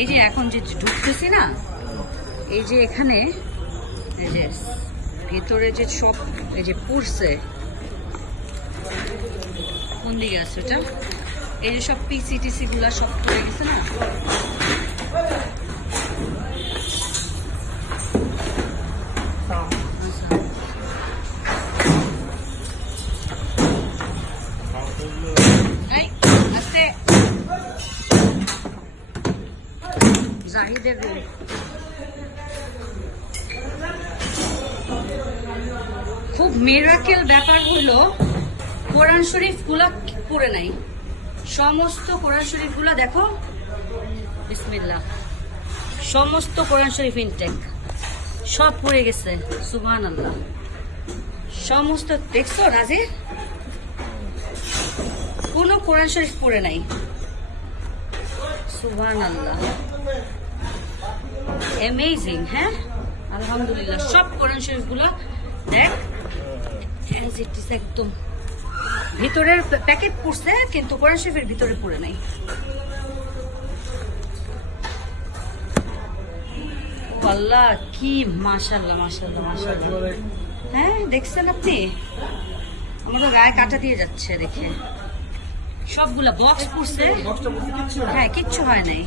এই যে এখন যে ঢুকতেছি না, এই যে এখানে এই যে ভিতরে যে সব এই যে পড়ছে, কোন দিকে আছে ওটা, এই যে সব পিসিটিসি গুলা সব পড়ে গেছে না। জাহিদের রুম। খুব মিরাকেল ব্যাপার হলো কোরআন শরীফ গুলা পড়ে নাই, সমস্ত কোরআন শরীফ গুলা দেখো, বিসমিল্লাহ, সমস্ত কোরআন শরীফ ইনটেক, সব পড়ে গেছে। সুবহানাল্লাহ, সমস্ত দেখছো রাজির, কোনো কোরআন শরীফ পড়ে নাই। সুবহানাল্লাহ, অ্যামেজিং। হ্যাঁ আলহামদুলিল্লাহ, সব কোরআন শরীফ গুলা দেখ এজ ইট ইজ, একদম ভিতরের প্যাকেট পড়ছে কিন্তু কোরআন শরীফের ভিতরে পড়ে নাই। আল্লাহ কি মাশাআল্লাহ মাশাআল্লাহ মাশাআল্লাহ। হ্যাঁ দেখছেন আপনি, আমার তো গায়ে কাটা দিয়ে যাচ্ছে দেখে। সবগুলা বক্স পড়ছে, হ্যাঁ কিচ্ছু হয় নাই।